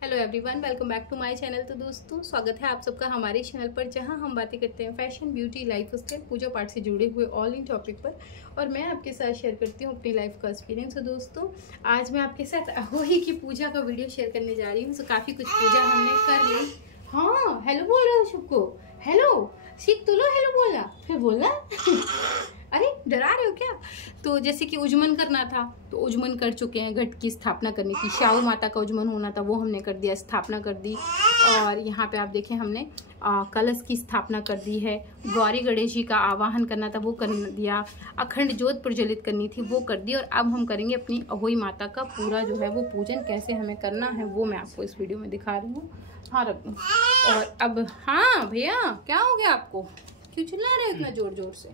Hello everyone, welcome back to my channel. तो दोस्तों, स्वागत है आप सबका हमारे चैनल पर, जहां हम बातें करते हैं फैशन, ब्यूटी, लाइफ स्टाइल, पूजा पाठ से जुड़े हुए ऑल इन टॉपिक पर। और मैं आपके साथ शेयर करती हूं अपनी लाइफ का एक्सपीरियंस। तो दोस्तों, आज मैं आपके साथ अहोई की पूजा का वीडियो शेयर करने जा रही हूँ। तो काफ़ी कुछ पूजा हमने कर ली। हाँ, हेलो बोल रहे हो सबको। हेलो सीख तो लो, हेलो बोलना फिर बोलना। अरे डरा रहे हो क्या? तो जैसे कि उजमन करना था तो उजमन कर चुके हैं। घट की स्थापना करने की, श्याऊ माता का उजमन होना था, वो हमने कर दिया, स्थापना कर दी। और यहाँ पे आप देखें हमने कलश की स्थापना कर दी है। गौरी गणेश जी का आवाहन करना था, वो कर दिया। अखंड ज्योत प्रज्वलित करनी थी, वो कर दी। और अब हम करेंगे अपनी अहोई माता का पूरा जो है वो पूजन। कैसे हमें करना है वो मैं आपको इस वीडियो में दिखा रही हूँ। हाँ रख दूँ। और अब हाँ भैया, क्या हो गया आपको? क्यों चिल्ला रहे हो इतना जोर जोर से?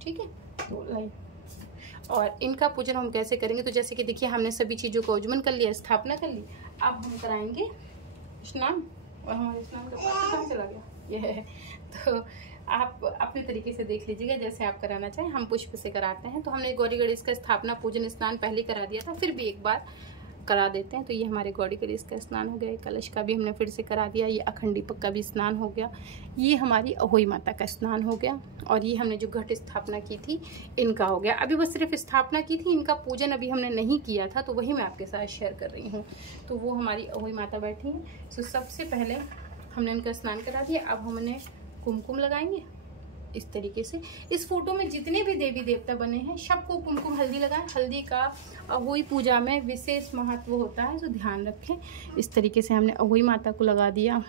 ठीक है, तो लाइक और इनका पूजन हम कैसे करेंगे। तो जैसे कि देखिए, हमने सभी चीज़ों का उज्जमन कर लिया, स्थापना कर ली। अब हम कराएंगे स्नान। और हमारे स्नान का पात्र कहाँ चला गया? ये है। तो आप अपने तरीके से देख लीजिएगा, जैसे आप कराना चाहें। हम पुष्प से कराते हैं। तो हमने गौरी गणेश का स्थापना पूजन स्नान पहले करा दिया था, फिर भी एक बार करा देते हैं। तो ये हमारे गौरी गणेश का स्नान हो गया। कलश का भी हमने फिर से करा दिया। ये अखंड दीपक का भी स्नान हो गया। ये हमारी अहोई माता का स्नान हो गया। और ये हमने जो घट स्थापना की थी इनका हो गया। अभी बस सिर्फ स्थापना की थी, इनका पूजन अभी हमने नहीं किया था, तो वही मैं आपके साथ शेयर कर रही हूँ। तो वो हमारी अहोई माता बैठी हैं। तो सबसे पहले हमने इनका स्नान करा दिया। अब हमने कुमकुम लगाएंगे इस तरीके से। इस फोटो में जितने भी देवी देवता बने हैं सबको कुमकुम हल्दी लगाएं। हल्दी का अहोई पूजा में विशेष महत्व होता है, तो ध्यान रखें। इस तरीके से हमने अहोई माता को लगा दिया।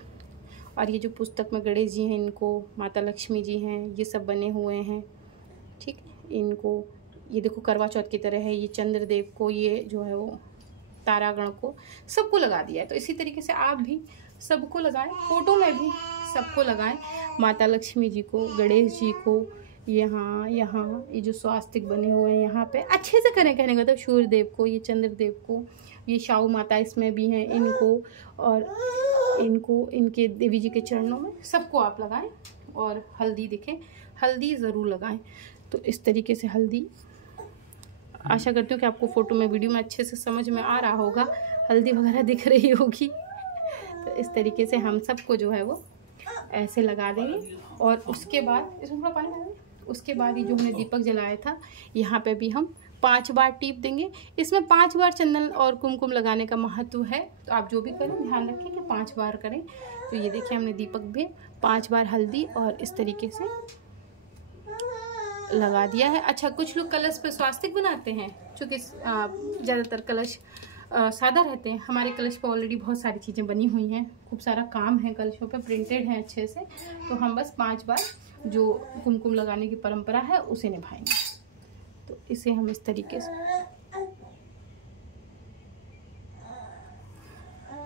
और ये जो पुस्तक में गणेश जी हैं, इनको माता लक्ष्मी जी हैं, ये सब बने हुए हैं। ठीक है, इनको ये देखो करवा चौथ की तरह है। ये चंद्रदेव को, ये जो है वो तारागण को, सबको लगा दिया है। तो इसी तरीके से आप भी सबको लगाएं, फोटो में भी सबको लगाएं। माता लक्ष्मी जी को, गणेश जी को, यहाँ ये जो स्वास्तिक बने हुए हैं यहाँ पे अच्छे से करें। कहने का मतलब सूर्य देव को, ये चंद्रदेव को, ये श्याऊ माता इसमें भी हैं, इनको और इनको, इनके देवी जी के चरणों में सबको आप लगाएं। और हल्दी दिखे, हल्दी ज़रूर लगाएं। तो इस तरीके से हल्दी, आशा करती हूँ कि आपको फोटो में, वीडियो में अच्छे से समझ में आ रहा होगा, हल्दी वगैरह दिख रही होगी। तो इस तरीके से हम सबको जो है वो ऐसे लगा देंगे। और उसके बाद इसमें थोड़ा पानी डालेंगे। उसके बाद ये जो हमने दीपक जलाया था, यहाँ पे भी हम 5 बार टीप देंगे। इसमें 5 बार चंदन और कुमकुम लगाने का महत्व है। तो आप जो भी करें ध्यान रखें कि 5 बार करें। तो ये देखिए, हमने दीपक भी 5 बार हल्दी और इस तरीके से लगा दिया है। अच्छा, कुछ लोग कलश पे स्वास्तिक बनाते हैं, क्योंकि ज़्यादातर कलश सादा रहते हैं। हमारे कलश पे ऑलरेडी बहुत सारी चीज़ें बनी हुई हैं, खूब सारा काम है कलशों पे, प्रिंटेड हैं अच्छे से। तो हम बस 5 बार जो कुमकुम लगाने की परंपरा है उसे निभाएंगे। तो इसे हम इस तरीके से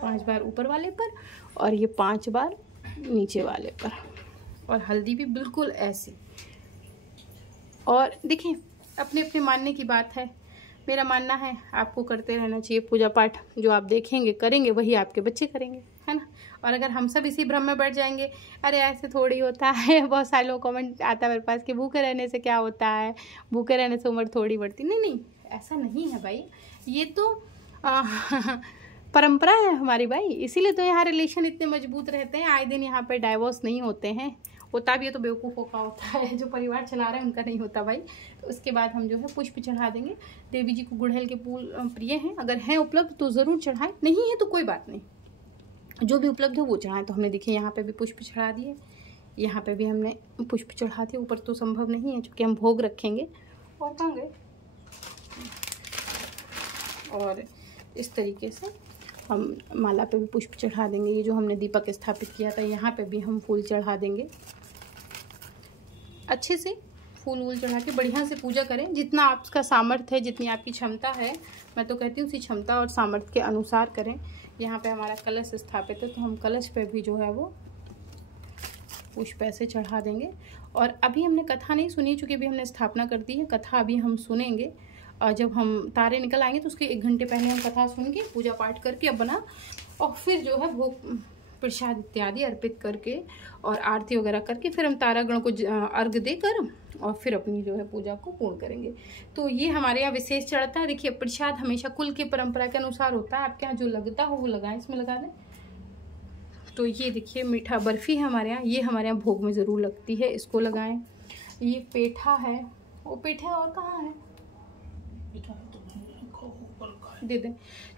5 बार ऊपर वाले पर और ये 5 बार नीचे वाले पर। और हल्दी भी बिल्कुल ऐसे। और देखिए, अपने अपने मानने की बात है। मेरा मानना है आपको करते रहना चाहिए पूजा पाठ। जो आप देखेंगे करेंगे वही आपके बच्चे करेंगे, है ना। और अगर हम सब इसी भ्रम में बैठ जाएंगे, अरे ऐसे थोड़ी होता है। बहुत सारे लोग कमेंट आता है मेरे पास कि भूखे रहने से क्या होता है, भूखे रहने से उम्र थोड़ी बढ़ती। नहीं, ऐसा नहीं है भाई। ये तो परंपरा है हमारी भाई। इसीलिए तो यहाँ रिलेशन इतने मजबूत रहते हैं। आए दिन यहाँ पर डाइवोर्स नहीं होते हैं। होता भी है तो बेवकूफ़ों का होता है, जो परिवार चला रहे हैं उनका नहीं होता भाई। तो उसके बाद हम जो है पुष्प चढ़ा देंगे। देवी जी को गुड़हल के फूल प्रिय हैं, अगर हैं उपलब्ध तो ज़रूर चढ़ाएं, नहीं है तो कोई बात नहीं, जो भी उपलब्ध हो वो चढ़ाएं। तो हमने देखिए यहाँ पे भी पुष्प चढ़ा दिए, यहाँ पे भी हमने पुष्प चढ़ा दिए। ऊपर तो संभव नहीं है क्योंकि हम भोग रखेंगे। और कहाँ गए? और इस तरीके से हम माला पे भी पुष्प चढ़ा देंगे। ये जो हमने दीपक स्थापित किया था, यहाँ पे भी हम फूल चढ़ा देंगे। अच्छे से फूल वूल चढ़ा के बढ़िया से पूजा करें। जितना आपका सामर्थ्य है, जितनी आपकी क्षमता है, मैं तो कहती हूँ उसी क्षमता और सामर्थ्य के अनुसार करें। यहाँ पे हमारा कलश स्थापित है, तो हम कलश पे भी जो है वो पुष्प ऐसे चढ़ा देंगे। और अभी हमने कथा नहीं सुनी, चूँकि अभी हमने स्थापना कर दी है। कथा अभी हम सुनेंगे, और जब हम तारे निकल आएंगे तो उसके 1 घंटे पहले हम कथा सुन के पूजा पाठ करके अब बना, और फिर जो है भोग प्रसाद इत्यादि अर्पित करके और आरती वगैरह करके फिर हम तारागण को अर्घ देकर और फिर अपनी जो है पूजा को पूर्ण करेंगे। तो ये हमारे यहाँ विशेष चढ़ता है। देखिए प्रसाद हमेशा कुल की परंपरा के अनुसार होता है, आपके यहाँ जो लगता हो वो लगाएं, इसमें लगा दें। तो ये देखिए मीठा बर्फी है हमारे यहाँ, ये हमारे यहाँ भोग में ज़रूर लगती है, इसको लगाएं। ये पेठा है, वो पेठा और कहाँ है, दे दें।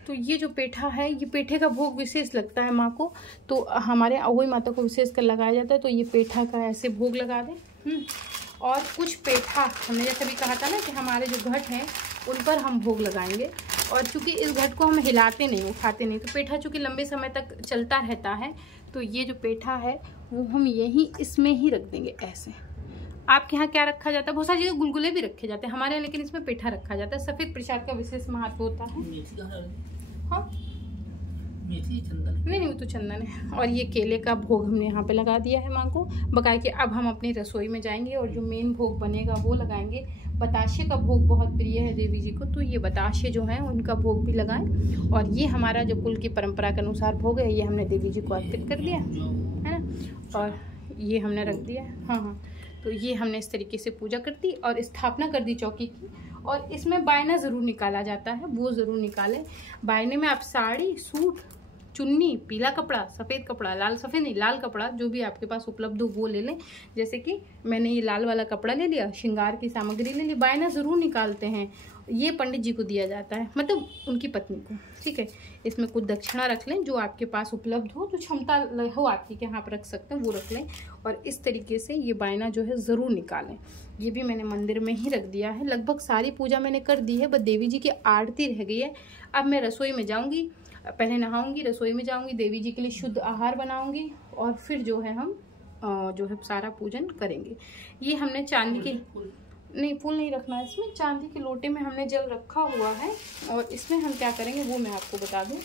तो ये जो पेठा है, ये पेठे का भोग विशेष लगता है माँ को, तो हमारे अहोई माता को विशेष कर लगाया जाता है। तो ये पेठा का ऐसे भोग लगा दें। और कुछ पेठा हमने जैसे भी कहा था ना कि हमारे जो घट हैं उन पर हम भोग लगाएंगे। और चूंकि इस घट को हम हिलाते नहीं, उठाते नहीं, तो पेठा चूंकि लंबे समय तक चलता रहता है, तो ये जो पेठा है वो हम यहीं इसमें ही रख देंगे ऐसे। आपके यहाँ क्या रखा जाता है? बहुत सारी जगह गुलगुले भी रखे जाते हैं, हमारे यहाँ लेकिन इसमें पेठा रखा जाता है। सफेद प्रसाद का विशेष महत्व होता है। हाँ नहीं, वो तो चंदन है। और ये केले का भोग हमने यहाँ पे लगा दिया है माँ को बकाया कि अब हम अपनी रसोई में जाएंगे और जो मेन भोग बनेगा वो लगाएंगे। बताशे का भोग बहुत प्रिय है देवी जी को, तो ये बताशे जो हैं उनका भोग भी लगाएं। और ये हमारा जो कुल की परंपरा के अनुसार भोग है, ये हमने देवी जी को अर्पित कर दिया है ना, और ये हमने रख दिया। हाँ, तो ये हमने इस तरीके से पूजा कर दी और स्थापना कर दी चौकी की। और इसमें बायना ज़रूर निकाला जाता है, वो ज़रूर निकालें। बायने में आप साड़ी, सूट, चुन्नी, पीला कपड़ा, सफ़ेद कपड़ा, लाल सफ़ेद नहीं लाल कपड़ा, जो भी आपके पास उपलब्ध हो वो ले लें। जैसे कि मैंने ये लाल वाला कपड़ा ले लिया, श्रृंगार की सामग्री ले ली। बायना ज़रूर निकालते हैं, ये पंडित जी को दिया जाता है, मतलब उनकी पत्नी को, ठीक है। इसमें कुछ दक्षिणा रख लें जो आपके पास उपलब्ध हो, जो क्षमता हो आपकी कि हाँ आप रख सकते हैं, वो रख लें। और इस तरीके से ये बायना जो है ज़रूर निकालें। ये भी मैंने मंदिर में ही रख दिया है। लगभग सारी पूजा मैंने कर दी है, बस देवी जी की आरती रह गई है। अब मैं रसोई में जाऊँगी, पहले नहाऊंगी, रसोई में जाऊंगी, देवी जी के लिए शुद्ध आहार बनाऊंगी और फिर जो है हम जो है सारा पूजन करेंगे। ये हमने चांदी के, नहीं फूल नहीं रखना है इसमें, चांदी के लोटे में हमने जल रखा हुआ है। और इसमें हम क्या करेंगे वो मैं आपको बता दूं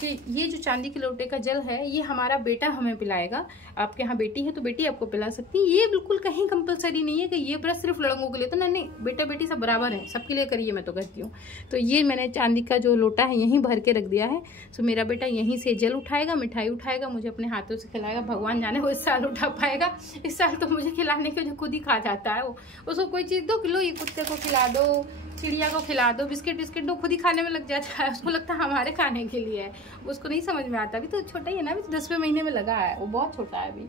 कि ये जो चांदी के लोटे का जल है ये हमारा बेटा हमें पिलाएगा। आपके यहाँ बेटी है तो बेटी आपको पिला सकती है। ये बिल्कुल कहीं कंपलसरी नहीं है कि ये व्रत सिर्फ लड़कों के लिए, तो नहीं, बेटा बेटी सब बराबर है, सबके लिए करिए, मैं तो कहती हूँ। तो ये मैंने चांदी का जो लोटा है यहीं भर के रख दिया है। तो मेरा बेटा यहीं से जल उठाएगा, मिठाई उठाएगा, मुझे अपने हाथों से खिलाएगा। भगवान जाने वो इस साल उठा पाएगा, इस साल तो मुझे खिलाने के जो खुद ही खा जाता है वो। उसको कोई चीज़ दो, किलो, ये कुत्ते को खिला दो, चिड़िया को खिला दो, बिस्किट दो, खुद ही खाने में लग जाता है। उसको लगता है हमारे खाने के लिए है, उसको नहीं समझ में आता। अभी तो छोटा ही है ना, अभी तो 10वें महीने में लगा है, वो बहुत छोटा है अभी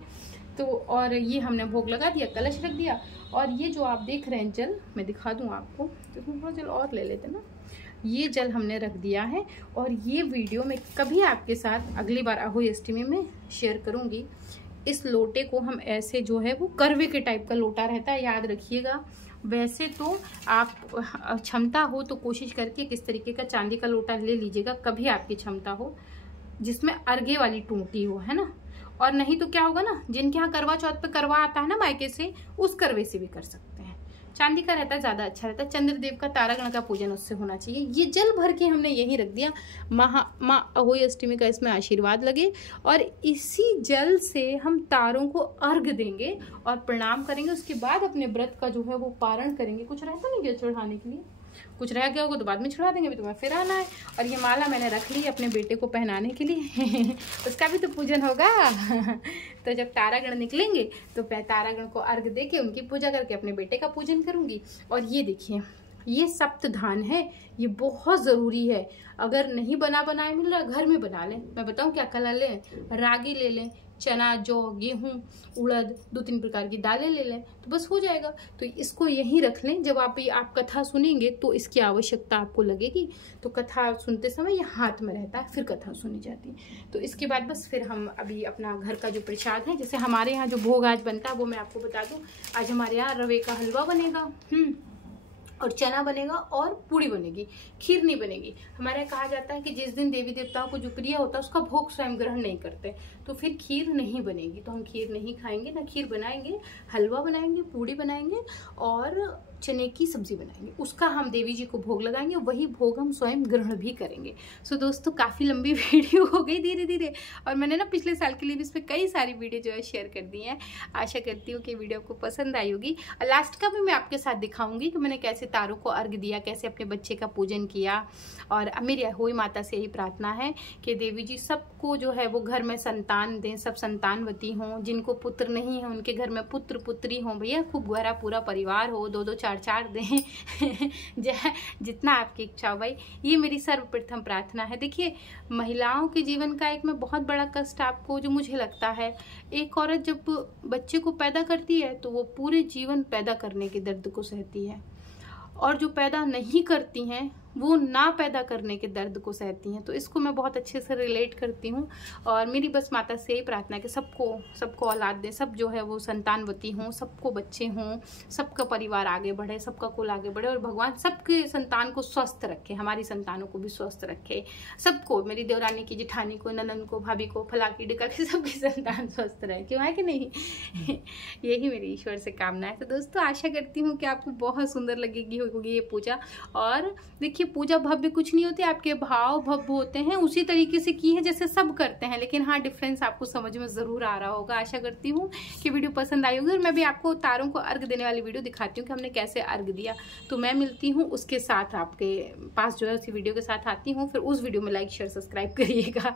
तो। और ये हमने भोग लगा दिया, कलश रख दिया। और ये जो आप देख रहे हैं जल, मैं दिखा दूँ आपको, तो थोड़ा जल और ले लेते ना। ये जल हमने रख दिया है और ये वीडियो मैं कभी आपके साथ अगली बार अहोई अष्टमी में शेयर करूँगी। इस लोटे को हम ऐसे जो है वो करवे के टाइप का लोटा रहता है, याद रखिएगा। वैसे तो आप क्षमता हो तो कोशिश करके किस तरीके का चांदी का लोटा ले लीजिएगा, कभी आपकी क्षमता हो जिसमें अर्घे वाली टूटी हो, है ना। और नहीं तो क्या होगा ना, जिनके यहाँ करवा चौथ पे करवा आता है ना मायके से, उस करवे से भी कर सकते हैं। चांदी का रहता है, ज़्यादा अच्छा रहता है। चंद्रदेव का, तारागण का पूजन उससे होना चाहिए। ये जल भर के हमने यहीं रख दिया। माँ अहोई अष्टमी का इसमें आशीर्वाद लगे और इसी जल से हम तारों को अर्घ देंगे और प्रणाम करेंगे। उसके बाद अपने व्रत का जो है वो पारण करेंगे। कुछ रहता नहीं गया चढ़ाने के लिए, कुछ रह गया होगा तो बाद में चढ़ा देंगे, अभी तुम्हें फिर आना है। और ये माला मैंने रख ली अपने बेटे को पहनाने के लिए उसका भी तो पूजन होगा तो जब तारागण निकलेंगे तो तारागण को अर्घ दे के उनकी पूजा करके अपने बेटे का पूजन करूंगी। और ये देखिए, ये सप्तधान है, ये बहुत ज़रूरी है। अगर नहीं बनाए मिल रहा, घर में बना लें। मैं बताऊं क्या कलर लें, रागी ले लें, चना, जौ, गेहूं, उड़द, 2-3 प्रकार की दालें ले लें तो बस हो जाएगा। तो इसको यहीं रख लें। जब आप कथा सुनेंगे तो इसकी आवश्यकता आपको लगेगी। तो कथा सुनते समय ये हाथ में रहता है, फिर कथा सुनी जाती है। तो इसके बाद बस फिर हम अभी अपना घर का जो प्रसाद है, जैसे हमारे यहाँ जो भोग आज बनता है वो मैं आपको बता दूँ। आज हमारे यहाँ रवे का हलवा बनेगा, और चना बनेगा और पूड़ी बनेगी, खीर नहीं बनेगी। हमारे यहाँ कहा जाता है कि जिस दिन देवी देवताओं को जो प्रिय होता है उसका भोग स्वयं ग्रहण नहीं करते, तो फिर खीर नहीं बनेगी। तो हम खीर नहीं खाएंगे, ना खीर बनाएंगे, हलवा बनाएंगे, पूड़ी बनाएंगे और चने की सब्जी बनाएंगे, उसका हम देवी जी को भोग लगाएंगे, वही भोग हम स्वयं ग्रहण भी करेंगे। सो दोस्तों काफ़ी लंबी वीडियो हो गई धीरे धीरे, और मैंने ना पिछले साल के लिए भी इस पर कई सारी वीडियो जो है शेयर कर दी हैं। आशा करती हूँ कि वीडियो आपको पसंद आई होगी। और लास्ट का भी मैं आपके साथ दिखाऊंगी कि मैंने कैसे तारों को अर्घ दिया, कैसे अपने बच्चे का पूजन किया। और मेरी होई माता से यही प्रार्थना है कि देवी जी सबको जो है वो घर में संतान दें, सब संतानवती हों। जिनको पुत्र नहीं है उनके घर में पुत्र पुत्री हों भैया, खूब गहरा पूरा परिवार हो, 2-2 4-4 दें जितना आपकी इच्छा हो भाई। ये मेरी सर्वप्रथम प्रार्थना है। देखिए महिलाओं के जीवन का एक में बहुत बड़ा कष्ट आपको जो मुझे लगता है, एक औरत जब बच्चे को पैदा करती है तो वो पूरे जीवन पैदा करने के दर्द को सहती है, और जो पैदा नहीं करती हैं वो ना पैदा करने के दर्द को सहती हैं। तो इसको मैं बहुत अच्छे से रिलेट करती हूँ। और मेरी बस माता से यही प्रार्थना है कि सबको औलाद दें, सब जो है वो संतानवती हों, सबको बच्चे हों, सबका परिवार आगे बढ़े, सबका कुल आगे बढ़े, और भगवान सबके संतान को स्वस्थ रखे, हमारी संतानों को भी स्वस्थ रखे, सबको, मेरी देवरानी की, जेठानी को, ननन को, भाभी को, फलाकी डिका के सबकी संतान स्वस्थ रहे, क्यों है कि नहीं। यही मेरी ईश्वर से कामना है। तो दोस्तों आशा करती हूँ कि आपको बहुत सुंदर लगेगी होगी ये पूजा। और देखिए पूजा भव्य कुछ नहीं होती, आपके भाव भव्य होते हैं, उसी तरीके से की है जैसे सब करते हैं, लेकिन हाँ डिफरेंस आपको समझ में जरूर आ रहा होगा। आशा करती हूँ कि वीडियो पसंद आई होगी। और मैं भी आपको तारों को अर्घ देने वाली वीडियो दिखाती हूँ कि हमने कैसे अर्घ दिया। तो मैं मिलती हूँ उसके साथ, आपके पास जो है उसी वीडियो के साथ आती हूँ। फिर उस वीडियो में लाइक शेयर सब्सक्राइब करिएगा।